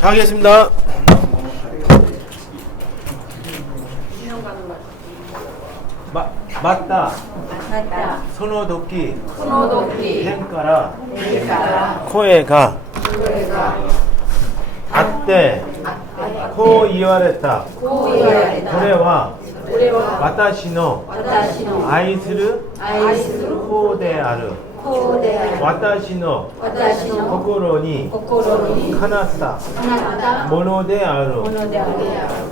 자, 하겠습니다. 맞다. 맞다. 손오도끼. 손오도끼. 펜가라. 펜가라. 코에가. 코에가. 아떼. 코 이와레타. 코 이와레타. 고래와. 고래와. 와타시노. 와타시노. 아이스르. 아이스루. 코데아르. 코데아르. 와타시노. 와타시노. 코코로니. 코코로니. 카나타. 카나타. 모노데아르. 모노데아르.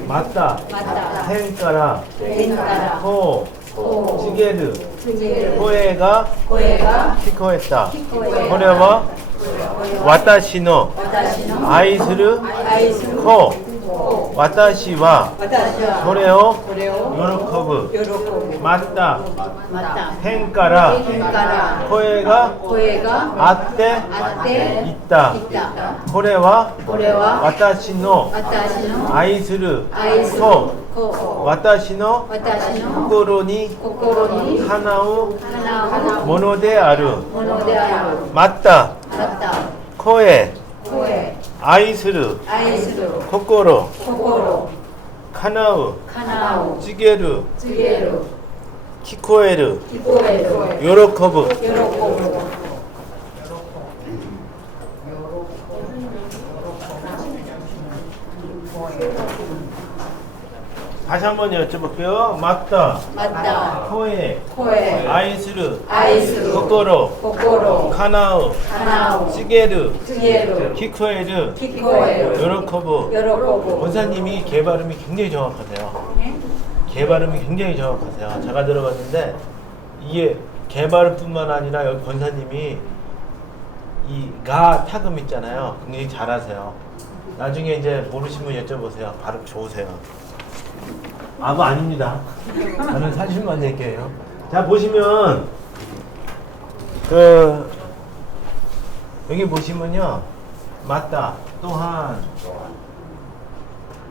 맞다. 맞다. 펜가라. 펜가라. 코. 코. 찌게르. 찌개를. 코에가. 코에가. 키코했다. 키코에다. 고래와. 와타시노. 와타시노. 아이스르. 아이스루. 코. 코. 와타시와. 와타시와. 고래오. 고래오. 요로코브. 요로코브. 맞다. 맞다. 펜가라. 펜가라. 코에가. 코에가. 아떼. 아떼. 있다. 있다. 고래와. 고래와. 와타시노. 와타시노. 아이스르. 아이스루. 코. 코. 와타시노. 와타시노. 코코로니. 코코로니. 하나우. 하나우. 모노데아르. 모노데아르. 맞다. 맞다. 코에. 코에. 아이스르. 아이스루. 코코로. 코코로. 카나우. 카나우. 찌게르. 찌개루. 키코에르. 키코에루. 요로코브. 요로코브. 다시 한번 여쭤볼게요. 맞다. 맞다. 코에. 코에. 아이스르. 아이스루. 코코로. 코코로. 카나우. 카나우. 찌게르. 찌개루. 키코에르. 키코에루. 요로코브. 요로코브. 원사님이 개 발음이 굉장히 정확하세요. 개 발음이 굉장히 정확하세요. 제가 들어봤는데 이게 개 발음뿐만 아니라 여기 권사님이 이 가 타금 있잖아요. 굉장히 잘하세요. 나중에 이제 모르시면 여쭤보세요. 발음 좋으세요. 아무 아닙니다. 저는 사실만 얘기해요. 자, 보시면 여기 보시면요. 맞다. 또한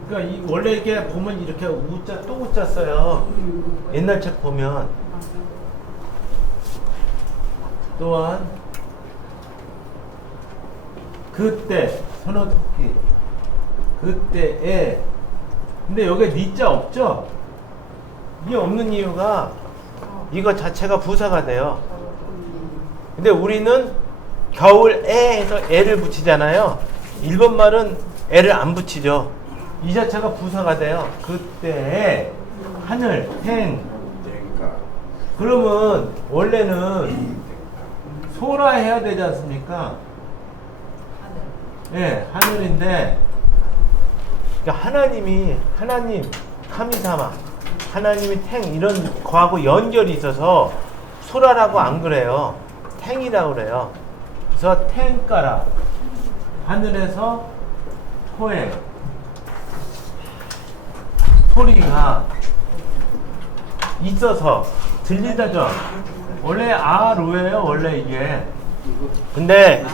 그러니까 원래 이게 보면 이렇게 우자 또 우자 써요. 옛날 책 보면 또한 그때 손오토끼 그때에 근데 여기에 니자 없죠? 이게 없는 이유가 이거 자체가 부사가 돼요. 근데 우리는 겨울에 해서 애를 붙이잖아요. 일본 말은 애를 안 붙이죠. 이 자체가 부사가 돼요. 그때에 하늘, 행. 그러면 원래는 소라 해야 되지 않습니까? 예, 하늘인데 그러니까 하나님, 카미사마, 하나님이 탱 이런 거하고 연결이 있어서 소라라고 안 그래요. 탱이라고 그래요. 그래서 탱가라 하늘에서 토에 소리가 있어서 들리다죠. 원래 아루예요. 원래 이게. 근데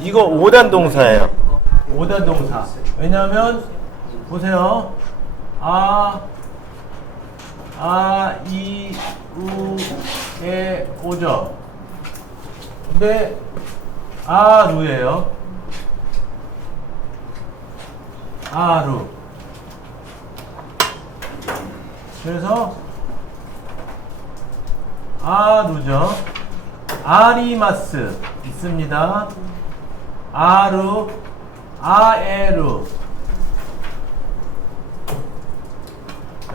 이거 5단 동사예요. 5단 동사. 왜냐하면 보세요. 이, 우, 에, 오죠. 근데 아루예요. 아루. 그래서 아루죠. 아리마스 있습니다. 아루, 아에루.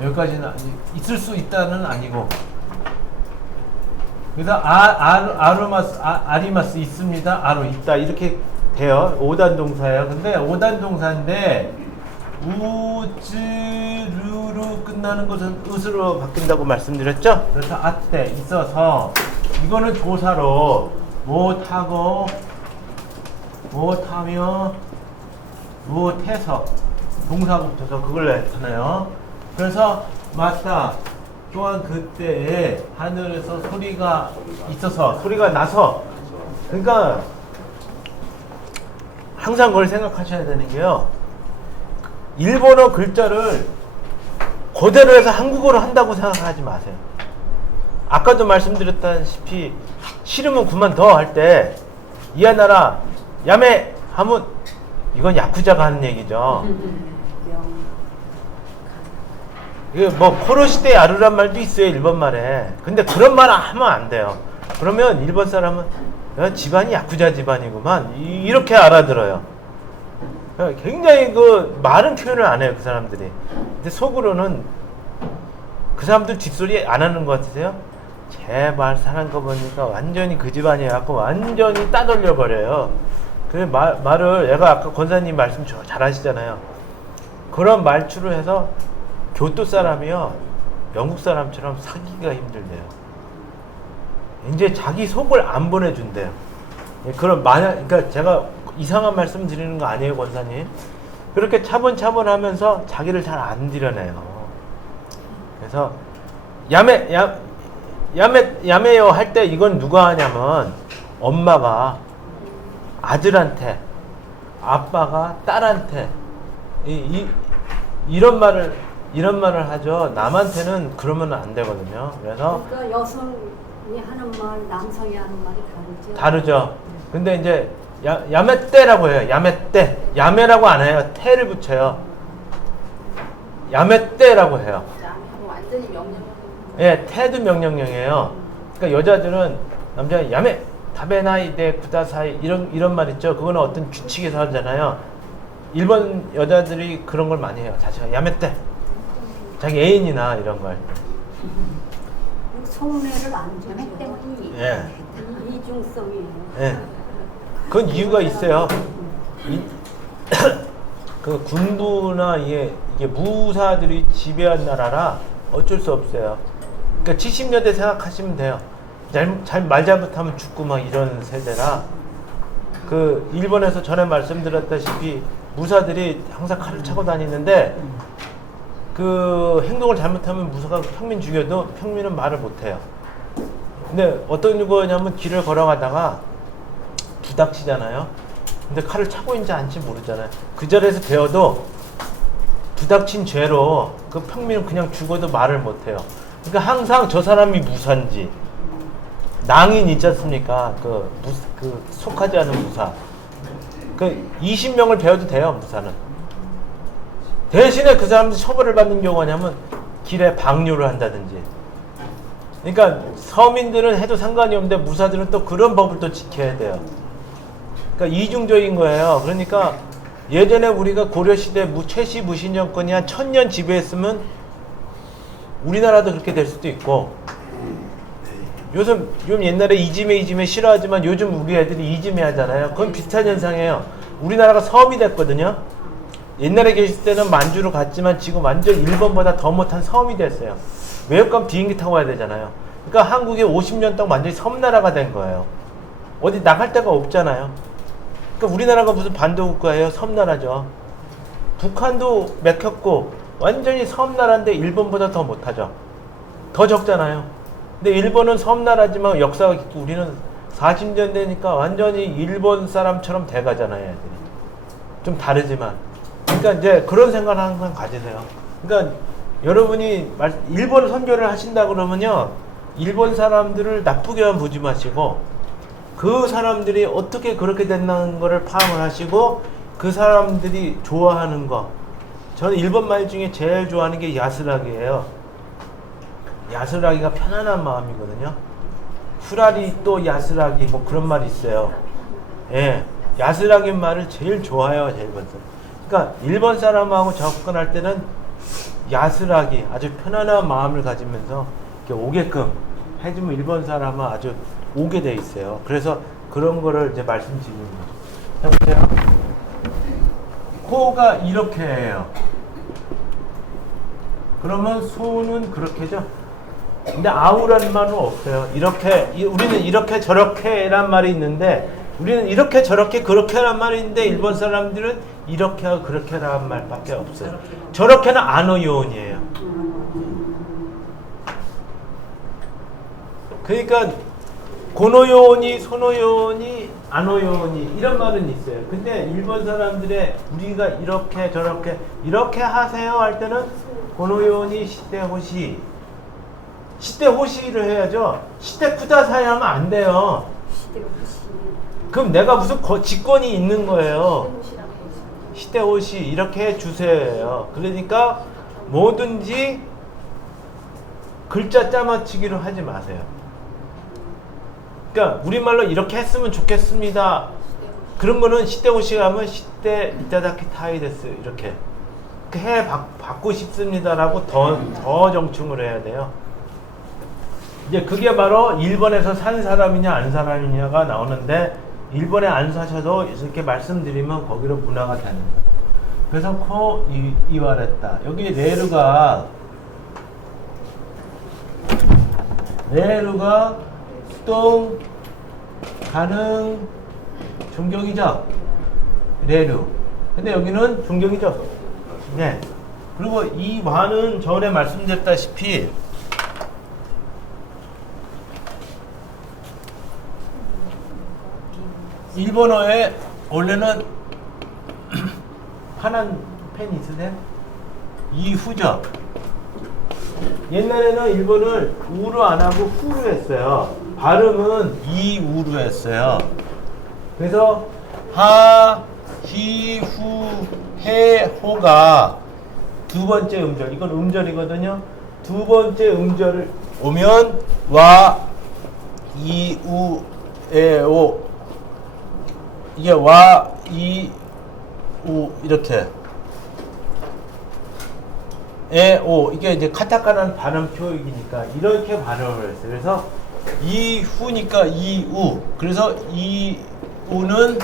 여기까지는 있을 수 있다는 아니고. 그래서 아루마스, 아리마스 있습니다. 아루 있다 이렇게 돼요. 5단 동사예요. 근데 5단 동사인데 우즈루로 끝나는 것은 으스로 바뀐다고 말씀드렸죠? 그래서 아때 있어서 이거는 조사로 못하고 못하며 못해서 동사가 붙어서 그걸 나타내요. 그래서 맞다. 또한 그때에 하늘에서 소리가 있어서 소리가 나서 그러니까 항상 그걸 생각하셔야 되는 게요. 일본어 글자를 그대로 해서 한국어로 한다고 생각하지 마세요. 아까도 말씀드렸다시피 싫으면 그만 더 할 때 이하나라 야메 하면 이건 야쿠자가 하는 얘기죠. 이게 뭐 포로시대 야루란 말도 있어요, 일본 말에. 근데 그런 말 하면 안 돼요. 그러면 일본 사람은 야, 집안이 야쿠자 집안이구만 이렇게 알아들어요. 굉장히 그 말은 표현을 안 해요, 그 사람들이. 근데 속으로는 그 사람들 뒷소리 안 하는 것 같으세요? 제발 사는 거 보니까 완전히 그 집안이 갖고 완전히 따돌려 버려요. 그 말을 얘가 아까 권사님 말씀 잘 하시잖아요. 그런 말투를 해서 교토 사람이요 영국 사람처럼 사귀기가 힘들대요. 이제 자기 속을 안 보내준대요. 그런 그러니까 제가 이상한 말씀 드리는 거 아니에요, 권사님. 그렇게 차분차분하면서 자기를 잘 안 드러내요. 그래서 야매요 할 때 이건 누가 하냐면 엄마가 아들한테, 아빠가 딸한테 이런 말을 하죠. 남한테는 그러면 안 되거든요. 그래서 그러니까 여성이 하는 말, 남성이 하는 말이 다르죠. 다르죠. 근데 이제 야매떼라고 해요. 야매떼. 야매라고 안 해요. 태를 붙여요. 야매떼라고 해요. 완전히 명령. 예, 태도 명령형이에요. 그러니까 여자들은 남자가 야매, 다베나이데 구다사이 이런 말 있죠. 그거는 어떤 규칙에서 하잖아요. 일본 여자들이 그런 걸 많이 해요. 자기가 야매떼. 자기 애인이나 이런 거 할 때. 속내를 안 주기 때문에 예. 이중성이에요. 예. 그건 이유가 있어요. 그 군부나 이게 무사들이 지배한 나라라 어쩔 수 없어요. 그러니까 70년대 생각하시면 돼요. 말 잘못하면 죽고 막 이런 세대라. 그 일본에서 전에 말씀드렸다시피 무사들이 항상 칼을 차고 다니는데 그 행동을 잘못하면 무사가 평민 죽여도 평민은 말을 못해요. 근데 어떤 거냐면 길을 걸어가다가 부닥치잖아요. 근데 칼을 차고 있는지 안지 모르잖아요. 그 자리에서 배워도 부닥친 죄로 그 평민은 그냥 죽어도 말을 못해요. 그러니까 항상 저 사람이 무사인지 낭인 있지 않습니까? 그 속하지 않은 무사. 그 20명을 배워도 돼요, 무사는. 대신에 그 사람들이 처벌을 받는 경우가 냐면 길에 방류를 한다든지. 그러니까 서민들은 해도 상관이 없는데 무사들은 또 그런 법을 또 지켜야 돼요. 그러니까 이중적인 거예요. 그러니까 예전에 우리가 고려시대 최씨 무신 정권이 한 1000년 지배했으면 우리나라도 그렇게 될 수도 있고, 요즘 옛날에 이지메 싫어하지만 요즘 우리 애들이 이지메 하잖아요. 그건 비슷한 현상이에요. 우리나라가 섬이 됐거든요. 옛날에 계실 때는 만주로 갔지만 지금 완전 일본보다 더 못한 섬이 됐어요. 외국 가면 비행기 타고 와야 되잖아요. 그러니까 한국이 50년 동안 완전히 섬나라가 된 거예요. 어디 나갈 데가 없잖아요. 그러니까 우리나라가 무슨 반도국가예요? 섬나라죠. 북한도 맥혔고 완전히 섬나라인데 일본보다 더 못하죠. 더 적잖아요. 근데 일본은 섬나라지만 역사가 깊고 우리는 40년 되니까 완전히 일본 사람처럼 돼가잖아요, 애들이. 좀 다르지만. 그러니까 이제 그런 생각을 항상 가지세요. 그러니까 여러분이 일본 선교를 하신다 그러면요, 일본 사람들을 나쁘게만 보지 마시고 그 사람들이 어떻게 그렇게 된다는 거를 파악을 하시고 그 사람들이 좋아하는 거. 저는 일본 말 중에 제일 좋아하는 게 야스락이에요. 야스라기가 편안한 마음이거든요. 후라리 또 야스라기 뭐 그런 말이 있어요. 예, 야스라기 말을 제일 좋아해요, 일본 사람. 그러니까 일본 사람하고 접근할 때는 야스라기 아주 편안한 마음을 가지면서 이렇게 오게끔 해주면 일본 사람은 아주 오게 돼 있어요. 그래서 그런 거를 이제 말씀드리는 거죠. 해보세요. 코가 이렇게 해요. 그러면 손은 그렇게죠. 근데 아우라는 말은 없어요. 이렇게, 우리는 이렇게 저렇게란 말이 있는데, 우리는 이렇게 저렇게 그렇게란 말이 있는데, 일본 사람들은 이렇게 하고 그렇게란 말밖에 없어요. 저렇게는 아노요온이에요. 그러니까 고노요온이, 소노요온이, 아노요온이 이런 말은 있어요. 근데 일본 사람들의 우리가 이렇게 저렇게 이렇게 하세요 할 때는 고노요온이 시대호시, 시대호시를 해야죠. 시대쿠다사이 하면 안 돼요. 그럼 내가 무슨 직권이 있는 거예요. 시대호시 이렇게 해주세요. 그러니까 뭐든지 글자 짜맞추기로 하지 마세요. 그러니까 우리말로 이렇게 했으면 좋겠습니다. 그런 거는 시대호시가 하면 시대 이타다키 타이데스 이렇게 받고 싶습니다라고 더 정충을 해야 돼요. 이제 그게 바로 일본에서 산 사람이냐 안 사람이냐가 나오는데 일본에 안 사셔도 이렇게 말씀드리면 거기로 문화가 되는 거예요. 그래서 코 이와랬다. 여기 레루가 수동 가능 존경이죠. 레루. 근데 여기는 존경이죠. 네. 그리고 이 와는 전에 말씀드렸다시피 일본어에 원래는 파란 펜 있으세요? 이후죠. 옛날에는 일본을 우로 안 하고 후로 했어요. 발음은 이우로 했어요. 그래서 하, 히, 후, 해, 호가 두 번째 음절. 이건 음절이거든요. 두 번째 음절을 오면 와, 이, 우, 에, 오. 이게 와, 이, 우 이렇게 에, 오 이게 이제 카타카나는 발음 표기니까 이렇게 발음을 했어요. 그래서 이 후니까 이 우. 그래서 이 우는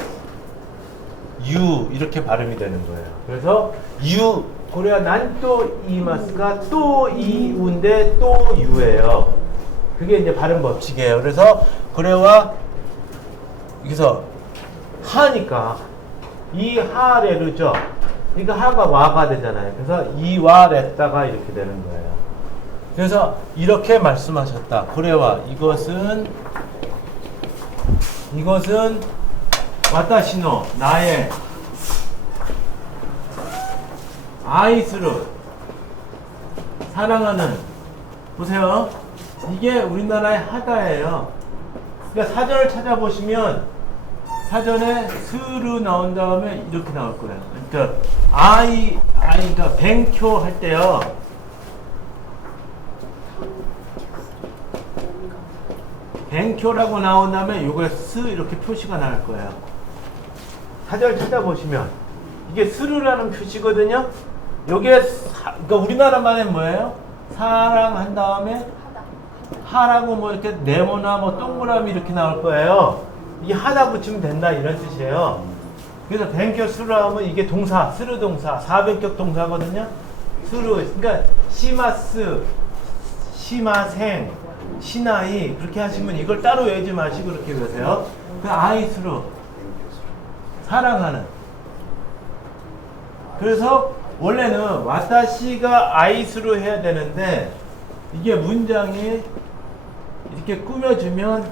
유 이렇게 발음이 되는 거예요. 그래서 유 고래야 난또 이마스가 또 이 우인데 또 유예요. 그게 이제 발음 법칙이에요. 그래서 고래와 여기서 하니까 이 하레르죠. 그러니까 하가 와가 되잖아요. 그래서 이와 랬다가 이렇게 되는 거예요. 그래서 이렇게 말씀하셨다. 고래와 이것은 와타시노 나의 아이스루 사랑하는 보세요. 이게 우리나라의 하다예요. 그러니까 사전을 찾아보시면 사전에 스루 나온 다음에 이렇게 나올 거예요. 그러니까 그러니까 뱅쿄 할 때요. 뱅쿄라고 나온 다음에 요거 스 이렇게 표시가 나올 거예요. 사전을 찾아보시면 이게 스루라는 표시거든요. 요게 그러니까 우리나라 말에 뭐예요? 사랑한 다음에 하라고 뭐 이렇게 네모나 뭐 동그라미 이렇게 나올 거예요. 이게 하다 붙이면 된다 이런 뜻이에요. 그래서 뱅쿄 스루 하면 이게 동사, 스루 동사, 사변격 동사거든요. 스루, 그러니까 시마스, 시마생, 시나이 그렇게 하시면 이걸 따로 외우지 마시고 그렇게 외우세요. 그 아이스루, 사랑하는. 그래서 원래는 와타시가 아이스루 해야 되는데 이게 문장이 이렇게 꾸며주면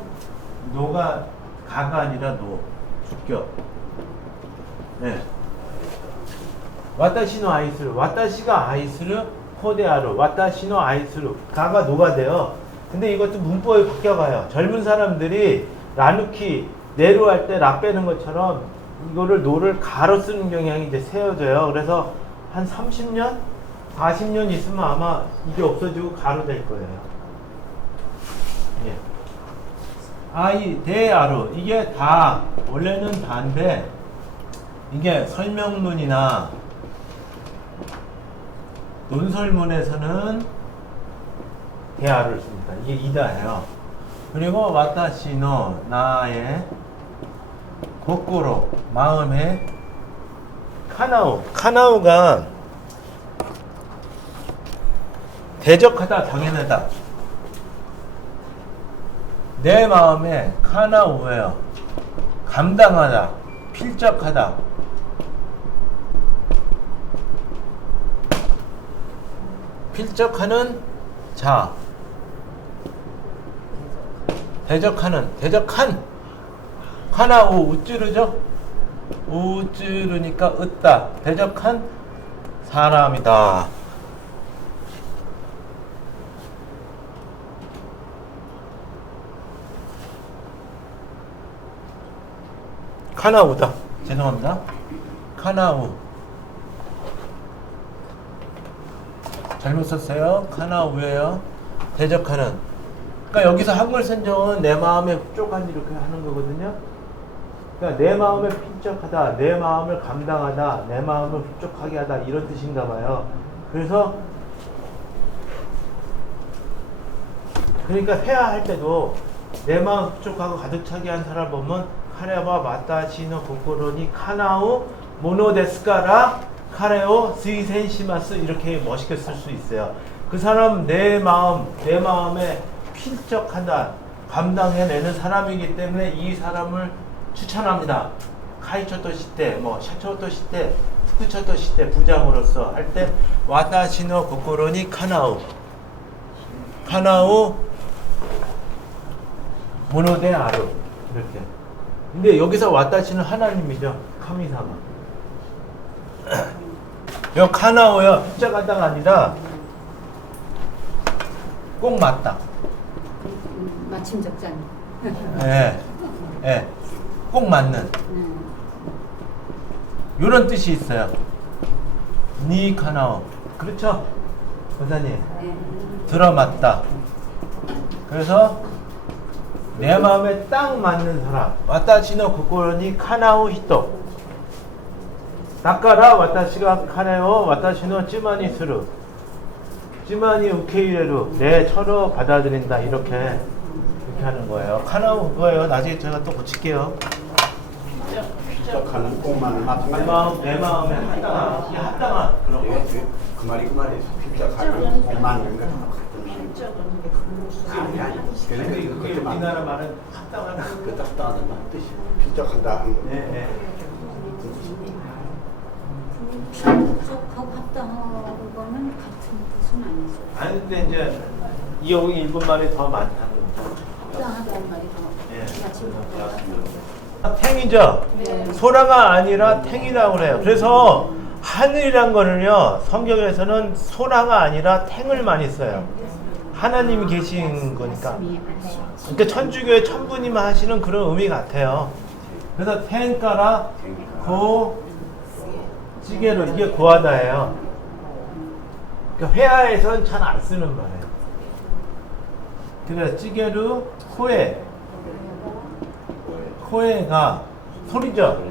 노가 가가 아니라 노, 주격. 네. 와타시노 아이스루, 와타시가 아이스루, 코데아루, 와타시노 아이스루, 가가 노가 돼요. 근데 이것도 문법이 바뀌어가요. 젊은 사람들이 라누키, 네로 할 때 라 빼는 것처럼 이거를 노를 가로 쓰는 경향이 이제 세워져요. 그래서 한 30년? 40년 있으면 아마 이게 없어지고 가로 될 거예요. 예. 대아루 이게 다 원래는 다인데 이게 설명문이나 논설문에서는 대아루를 씁니다. 이게 이다예요. 그리고 와타시노 나의 고꾸로 마음의 카나우가 대적하다 당연하다. 내 마음에 카나우예요. 감당하다, 필적하다. 필적하는 자. 대적한. 카나우 우쯔르죠? 우쯔르니까 으다. 대적한 사람이다. 카나우다. 죄송합니다. 카나우. 잘못 썼어요. 카나우예요. 대적하는. 그러니까 여기서 한글 선정은 내 마음에 흡족한 이렇게 하는 거거든요. 그러니까 내 마음에 핀적하다, 내 마음을 감당하다, 내 마음을 흡족하게 하다 이런 뜻인가 봐요. 그래서 그러니까 회화할 때도 내 마음 흡족하고 가득 차게 한 사람 보면 카레와 마타시노 고코로니 카나우 모노데스카라 카레오 스이센시마스 이렇게 멋있게 쓸 수 있어요. 그 사람 내 마음에 필적하다 감당해내는 사람이기 때문에 이 사람을 추천합니다. 카이초토 시테, 뭐 샤초토 시테, 후쿠초토 시테 부장으로서 할 때 와타시노 고코로니 카나우 모노데 아루 이렇게. 근데 여기서 와타시는 하나님이죠. 카미사마. 여 카나오요 흡자가다가 아니라 꼭 맞다. 마침 적잖아. 예, 예, 꼭 맞는 이런 뜻이 있어요. 니 카나오. 그렇죠, 권사님. 네. 들어맞다. 그래서 내 마음에 딱 맞는 사람. 와타시노 코코로니 카나오 히토. 나까라 와타시가 카네오 와타시노 찌마니 스루. 찌마니 우케이레루. 내 처로 받아들인다. 이렇게 하는 거예요. 카나오 그거예요. 나중에 제가 또 고칠게요. 휘적하는 꽁만을 마찬가지. 내 마음에 합당한. 이게 합당한 그런 거. 그 말이 휘적하는 꽁만인 거 아니. 근데 그게 우리나라 말은 합당한. 그 딱딱하는 뜻이 휘적한다 하는 거. 네. 부족하고 합당한 거는 같은 뜻은 아니죠. 아니 근데 이제 이 여기 일본 말이 더 많다는 거죠. 합당하다는 말이 예. 더 마침 적잖아. 탱이죠. 네. 소라가 아니라 탱이라고 그래요. 그래서 하늘이란 거는요 성경에서는 소라가 아니라 탱을 많이 써요. 하나님이 계신 거니까. 그러니까 천주교의 천부님 하시는 그런 의미 같아요. 그래서 탱가라 고 찌개로 이게 고하다예요. 그러니까 회화에선 잘 안 쓰는 말이에요. 그래서 찌개루 코에가 소리죠.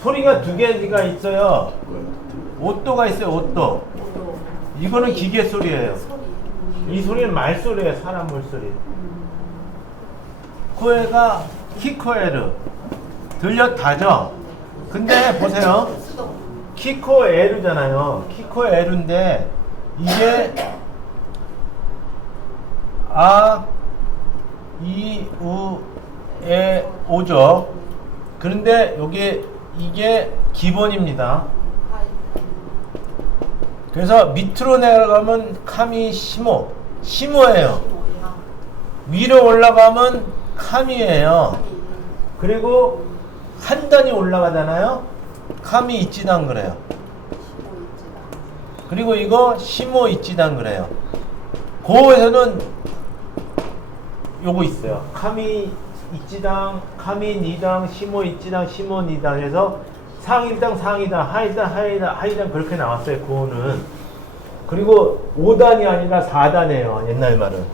소리가 두 개가 있어요. 오또가 있어요. 오또. 이거는 기계 소리예요. 이 소리는 말소리예요. 사람 물소리. 코에가 키코에르. 들렸다죠. 근데 보세요. 키코에르잖아요. 키코에르인데 이게 아, 이, 우, 에, 오죠. 그런데 여기 이게 기본입니다. 그래서 밑으로 내려가면 카미 시모예요. 위로 올라가면 카미예요. 그리고 한 단위 올라가잖아요. 카미 이치단 그래요. 그리고 이거 시모 이치단 그래요. 고에서는 요거 있어요. 카미 이치당, 카미 니당, 시모 이치당, 시모 니당 해서 상일당, 상이당, 하이당 그렇게 나왔어요. 고는. 그리고 5단이 아니라 4단이에요. 옛날 말은.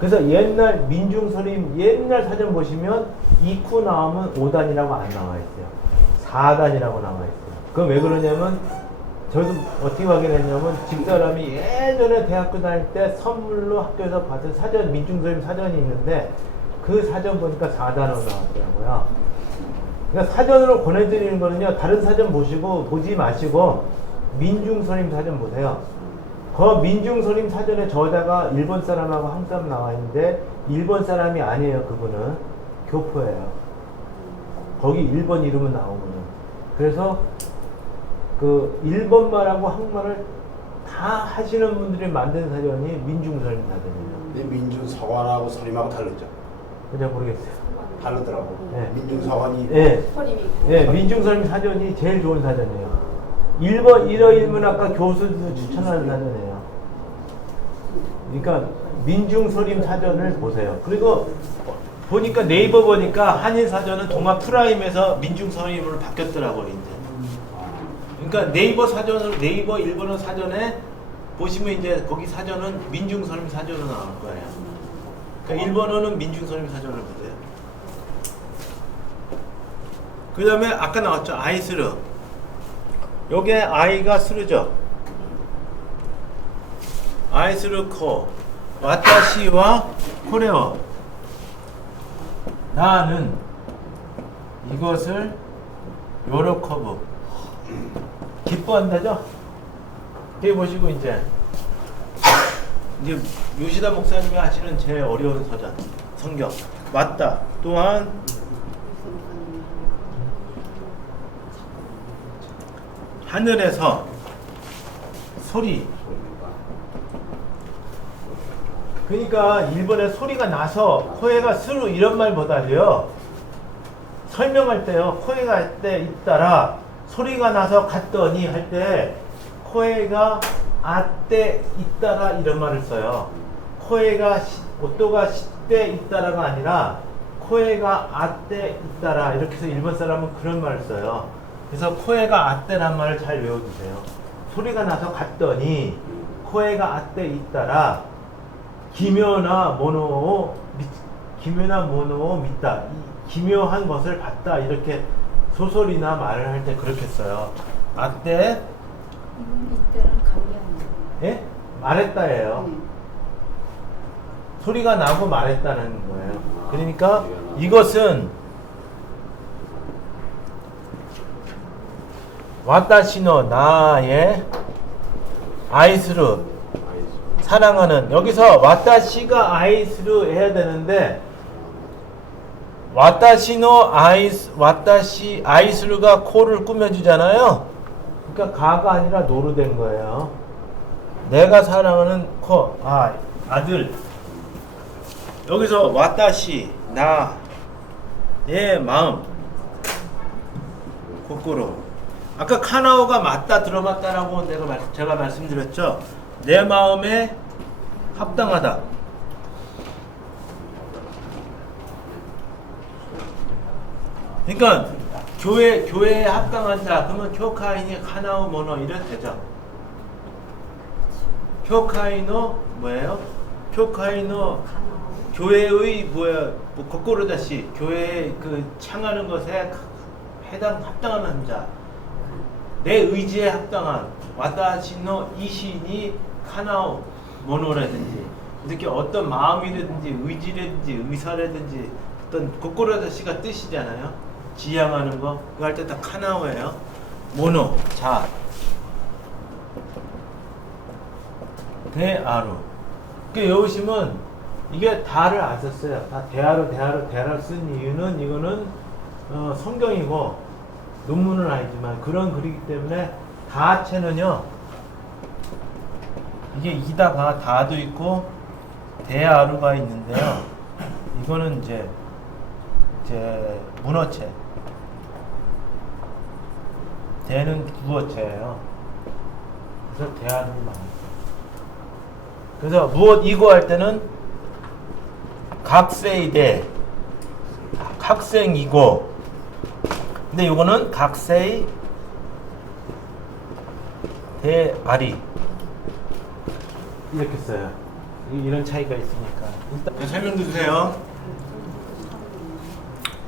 그래서 옛날 민중서림 옛날 사전 보시면 이쿠 나오면 5단이라고 안 나와 있어요. 4단이라고 나와 있어요. 그건 왜 그러냐면 저도 어떻게 확인했냐면 집사람이 예전에 대학교 다닐 때 선물로 학교에서 받은 사전, 민중서림 사전이 있는데 그 사전 보니까 4단으로 나왔더라고요. 그러니까 사전으로 보내드리는 거는요, 다른 사전 보지 마시고 민중서림 사전 보세요. 그 민중서림 사전에 저다가 일본 사람하고 한국 사람 나와 있는데 일본 사람이 아니에요. 그분은 교포예요. 거기 일본 이름은 나오거든요. 그래서 그 일본말하고 한국말을 다 하시는 분들이 만든 사전이 민중서림 사전이에요. 근데 민중서관하고 서림하고 다르죠. 잘 모르겠어요. 다르더라고. 네. 민중서관이 네, 민중서림 사전이 제일 좋은 사전이에요. 1번 일어일문학과 교수도 추천하는 사전이에요. 그러니까 민중서림 사전을 보세요. 그리고 보니까 네이버 보니까 한인 사전은 동아 프라임에서 민중 선임으로 바뀌었더라고요 이제. 그러니까 네이버 사전으로 네이버 일본어 사전에 보시면 이제 거기 사전은 민중 선임 사전으로 나올 거예요. 그러니까 일본어는 민중 선임 사전을 보세요. 그 다음에 아까 나왔죠 아이스르. 요게 아이가 스르죠. 아이스르 코 와타시와 코레오 나는 이것을 요로커브 기뻐한다죠? 뒤에 보시고 이제 요시다 목사님이 하시는 제일 어려운 서전 성경 맞다. 또한 하늘에서 소리. 그러니까 일본에 소리가 나서 코에가 스루 이런 말보다요 설명할 때요 코에가 할 때 잇따라 소리가 나서 갔더니 할 때 코에가 아때 잇따라 이런 말을 써요. 코에가 오또가 시때 잇따라가 아니라 코에가 아때 잇따라 이렇게 해서 일본 사람은 그런 말을 써요. 그래서 코에가 아때란 말을 잘 외워두세요. 소리가 나서 갔더니 코에가 아때 잇따라 기묘나 모노 믿다. 이 기묘한 것을 봤다. 이렇게 소설이나 말을 할 때 그렇게 써요. 아때 이때랑 관계없는. 예? 말했다예요. 소리가 나고 말했다는 거예요. 그러니까 이것은 와타시노 나의 아이스루 사랑하는 여기서 와타시가 아이스루 해야 되는데 와타시 아이스루가 코를 꾸며주잖아요. 그러니까 가가 아니라 노로 된 거예요. 내가 사랑하는 코 아들 여기서 와타시 나의 마음 고꾸로 아까 카나오가 맞다 들어맞다라고 제가 말씀드렸죠. 내 마음에 합당하다. 그러니까 교회에 합당하다. 그러면 교카이니 카나오 모노 이래도 되죠. 교카이노 뭐예요? 교카이노 교회의 거꾸로다시 교회의 그 창하는 것에 합당한 자. 내 의지에 합당한 와타시노 이신이 카나오 모노라든지 이렇게 어떤 마음이라든지 의지라든지 의사라든지 어떤 거꾸로다시가 뜻이잖아요. 지향하는 거 그거 할 때 다 카나오예요. 모노 자 대아루 그 여우심은 이게 다를 안 썼어요. 다 대아루 쓴 이유는 이거는 성경이고 논문은 아니지만 그런 글이기 때문에 다체는요 이게 이다가 다도 있고 대아루가 있는데요. 이거는 이제 문어체 대는 구어체예요. 그래서 대아루를 많이 그래서 무엇 이거 할 때는 각세이대 학생이고 근데 요거는 각세이 대아리 이렇게 써요. 이런 차이가 있으니까 일단 설명 주세요.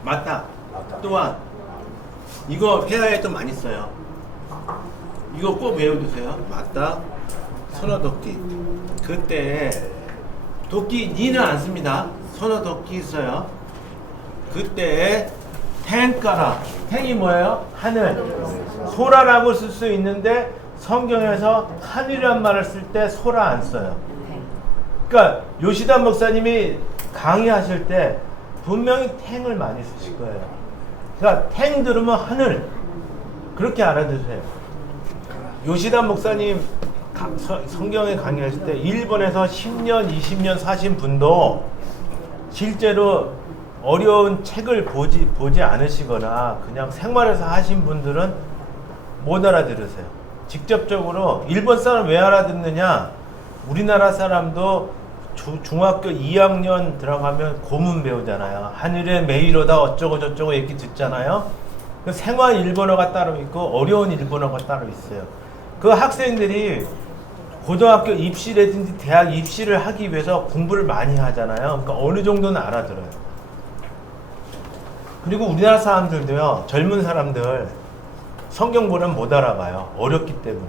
맞다. 또한 이거 회화에 또 많이 써요. 이거 꼭 외워두세요. 맞다. 선어도끼 그때 도끼 니는 안 씁니다. 선어도끼 써요. 그때 탱까라 탱이 뭐예요? 하늘 소라라고 쓸 수 있는데 성경에서 하늘이란 말을 쓸 때 소라 안 써요. 그러니까 요시다 목사님이 강의하실 때 분명히 탱을 많이 쓰실 거예요. 그러니까 탱 들으면 하늘 그렇게 알아두세요. 요시다 목사님 성경에 강의하실 때 일본에서 10년, 20년 사신 분도 실제로 어려운 책을 보지 않으시거나 그냥 생활에서 하신 분들은 못 알아들으세요. 직접적으로 일본 사람 왜 알아듣느냐? 우리나라 사람도 중학교 2학년 들어가면 고문 배우잖아요. 하늘에 메이로다 어쩌고 저쩌고 얘기 듣잖아요. 그 생활 일본어가 따로 있고 어려운 일본어가 따로 있어요. 그 학생들이 고등학교 입시라든지 대학 입시를 하기 위해서 공부를 많이 하잖아요. 그러니까 어느 정도는 알아들어요. 그리고 우리나라 사람들도요, 젊은 사람들 성경 보면 못 알아봐요. 어렵기 때문에.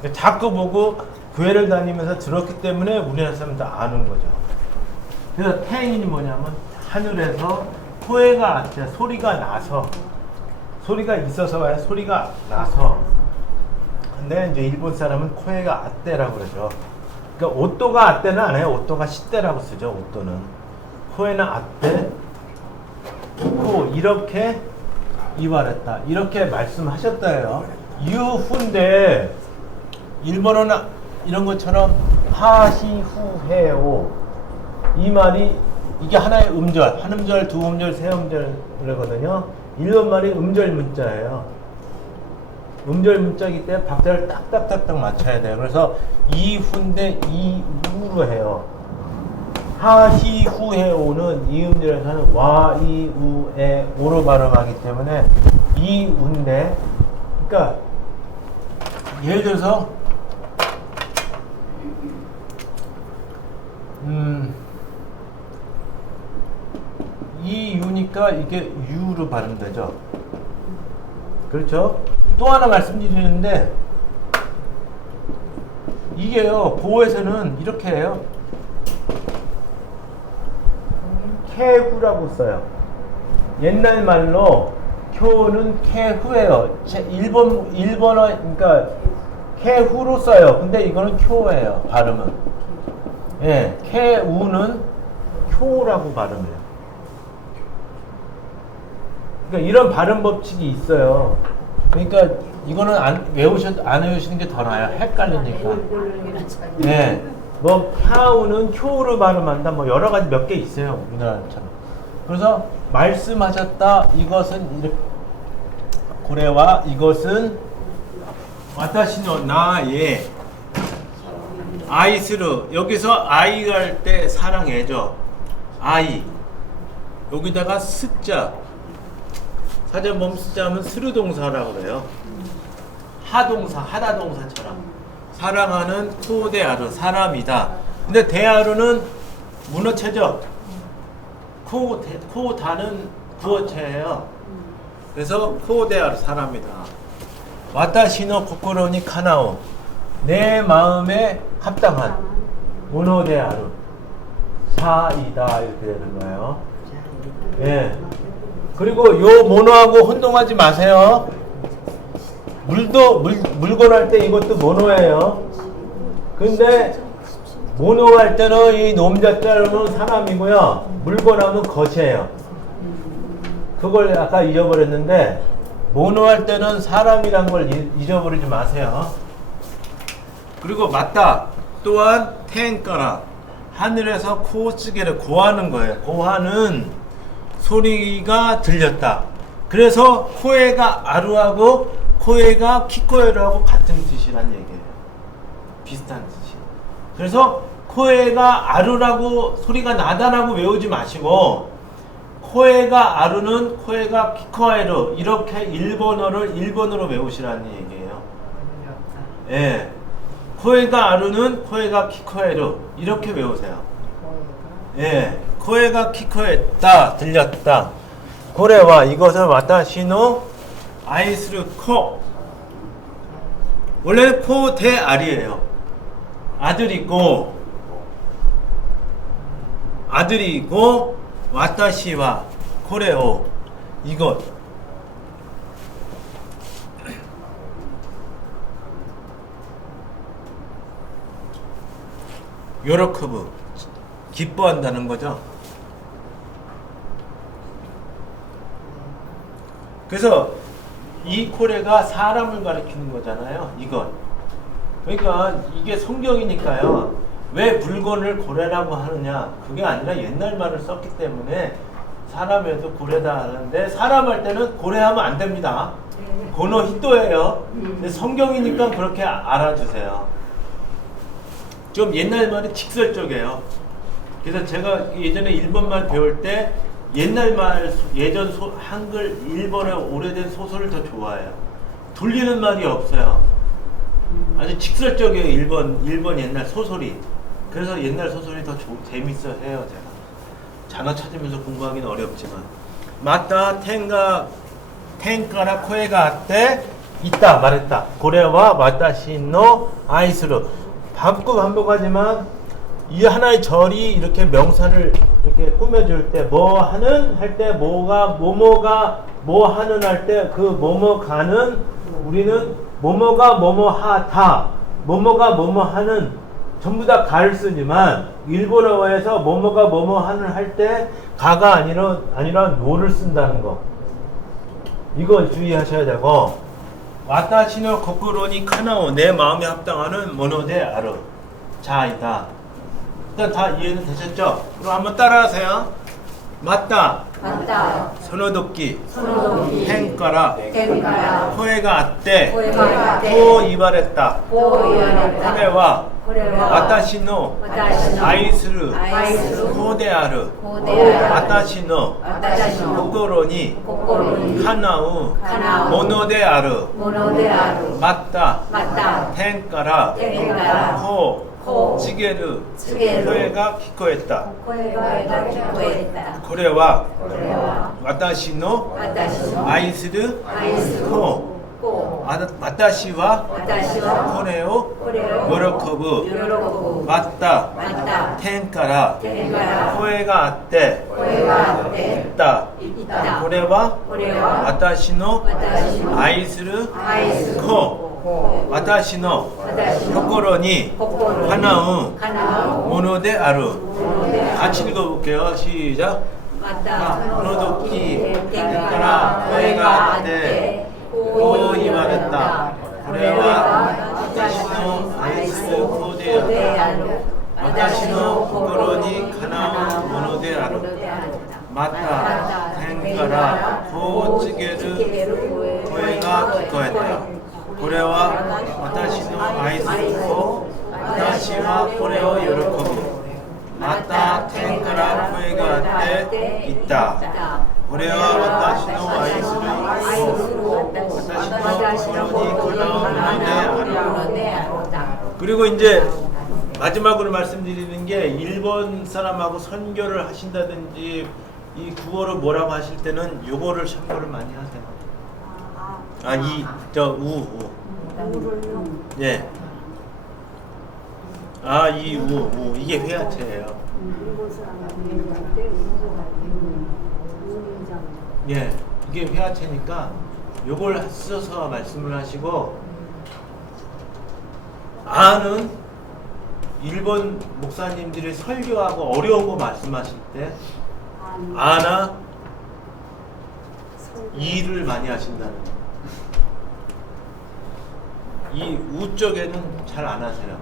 그러니까 자꾸 보고 교회를 다니면서 들었기 때문에 우리나라 사람들 아는 거죠. 그래서 태인이 뭐냐면 하늘에서 코에가 아때 소리가 나서, 소리가 있어서 와야 소리가 나서. 근데 이제 일본 사람은 코에가 아때라고 그러죠. 그러니까 오또가 아때는 안 해요. 오또가 시때라고 쓰죠. 오또는. 코에는 아때, 코 이렇게 이발했다. 이렇게 말씀하셨다요. 이후인데 일본어는 이런 것처럼 하시후해오 이 말이 이게 하나의 음절, 한 음절, 두 음절, 세 음절이거든요. 일본 말이 음절 문자예요. 음절 문자이기 때문에 박자를 딱딱딱딱 맞춰야 돼요. 그래서 이후인데 이후로 해요. 하시후해오는 이 음절에서는 와, 이, 우, 에, 오로 발음하기 때문에 이우인데, 그러니까 예를 들어서 이유니까 이게 유로 발음되죠. 그렇죠? 또 하나 말씀드리는데 이게요, 고에서는 이렇게 해요. 케후라고 써요. 옛날 말로 쿄는 케후예요. 일본어 그러니까 케후로 써요. 근데 이거는 쿄예요. 발음은. 예, 케우는 쿄라고 발음해요. 그러니까 이런 발음 법칙이 있어요. 그러니까 이거는 안 외우시는 게 더 나아요. 헷갈리니까. 네. 뭐 캬우는 쿄로 발음한다. 뭐 여러 가지 몇 개 있어요. 우리나라처럼. 그래서 말씀하셨다. 이것은 이렇게 고래와 이것은 와타시노 나의 아이스루. 여기서 아이가 할 때 사랑해죠. 아이. 여기다가 스자. 사전 보면 스자면 스루동사라고 그래요. 하동사, 하다동사처럼. 사랑하는 코데아루, 사람이다. 근데 데아루는 문어체죠. 코다는 구어체예요. 그래서 코데아루, 사람이다. 와타시노 코코로니 카나오. 내 마음에 합당한 문어데아루. 사이다. 이렇게 되는 거예요. 예. 그리고 요 모노하고 혼동하지 마세요. 물건 할 때 이것도 모노예요. 근데 모노 할 때는 이 놈자자로는 사람이고요. 물건 하면 것이에요. 그걸 아까 잊어버렸는데 모노 할 때는 사람이란 걸 잊어버리지 마세요. 그리고 맞다. 또한 텐가라. 하늘에서 코쓰게를 고하는 거예요. 고하는 소리가 들렸다. 그래서 코에가 아루하고 코에가 키코에루하고 같은 뜻이란 얘기예요. 비슷한 뜻이. 그래서 코에가 아루라고 소리가 나다라고 외우지 마시고 코에가 아루는 코에가 키코에루 이렇게 일본어로 외우시라는 얘기예요. 예. 코에가 아루는 코에가 키코에루 이렇게 외우세요. 예. 코에가 키코했다 들렸다. 고래와 이것을 와타시노 아이스루 코. 원래는 코 대알이에요. 아들이고 와타시와 코레오 이것. 요로크부 기뻐한다는 거죠. 그래서 이 코레가 사람을 가리키는 거잖아요. 이건. 그러니까 이게 성경이니까요. 왜 물건을 고래라고 하느냐. 그게 아니라 옛날 말을 썼기 때문에 사람에도 고래다 하는데 사람 할 때는 고래하면 안 됩니다. 고노 히토예요. 근데 성경이니까 그렇게 알아주세요. 좀 옛날 말이 직설적이에요. 그래서 제가 예전에 일본말 배울 때 옛날 말, 한글, 일본의 오래된 소설을 더 좋아해요. 돌리는 말이 없어요. 아주 직설적이에요. 일본 옛날 소설이. 그래서 옛날 소설이 더 재밌어 해요. 제가 단어 찾으면서 공부하기는 어렵지만. 맞다, 텐가라 코에가 아때 있다 말했다. 고래와 와타시노 아이스루. 반복하지만 이 하나의 절이 이렇게 명사를 이렇게 꾸며줄 때 뭐 하는 할 때 뭐가 뭐 하는 할 때 그 뭐뭐 가는 우리는 뭐뭐가 뭐뭐 하다 뭐뭐가 뭐뭐 하는 전부 다 가를 쓰지만 일본어에서 뭐뭐가 뭐뭐 하는 할 때 가가 아니라 노를 쓴다는 거. 이거 주의하셔야 되고 와타시노 코코로니 카나오 내 마음에 합당하는 모노데 아르 자이다. 일단 다 이해는 되셨죠? 그럼 한번 따라하세요. 맞다. 맞다. 소노도끼. 소노도끼. 텐가라. 텐가라. 코에가 아때. 코에가 아때. 고 이발했다. 고 이발했다. 코레와. 코레와. 와타시노. 와타시노. 아이스루. 아이스루. 코데아르. 코데아르. 와타시노. 와타시노. 코코로니. 코코로니. 카나우. 카나우. 모노데아르. 모노데아르. 맞다. 맞다. 텐가라. 텐가라. 코. 코. 찌게르. 찌게르. 코에가 키코했다. 코에가 기코했다. 고래와 코레와. 와타시노 와타시노. 아이스르 아이스루. 코 코. 와타시와 와타시와 코레오 코레오. 요로코부 요로코부. 맞다 맞다. 텐가라 텐가라. 코에가 아때 코에가 아때. 있다 있다. 고래와 코레와. 와타시노 와타시노. 아이스르 아이스루. 코 코. 와타시노 와타시노. 코코로니 코코로니. 하나우 카나우. 모노데 아루 모노데 아루. 같이 읽어볼게요. 시작. 맞다. 모노도끼 텐가라. 코에가 아때 고 이발했다. 고래와 와타시노 아이스 코데아루 와타시노 코코로니 카나우 모노데 아루 맞다 텐가라 고 찌게르 코에가 기코했다. 고래와 와타시노 아이스 코 와타시와 코레오 요로코부 맞다 텐가라 코에가 아때 있다. 고래와 와타시노 아이스를 와타시노 코코로니 카나우 모노데 아루. 그리고 이제 마지막으로 말씀드리는 게 일본 사람하고 선교를 하신다든지 이 국어를 뭐라고 하실 때는 요거를 참고를 많이 하세요. 우를요. 예. 우 이게 회화체예요. 일본 사람한테 우인장. 예. 이게 회화체니까 요걸 써서 말씀을 하시고 아는 일본 목사님들이 설교하고 어려운 거 말씀하실 때 아나 이를 많이 하신다는 거. 이 우 쪽에는 잘 안 하세요.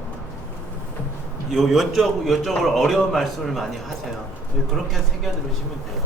요쪽을 어려운 말씀을 많이 하세요. 그렇게 새겨 들으시면 돼요.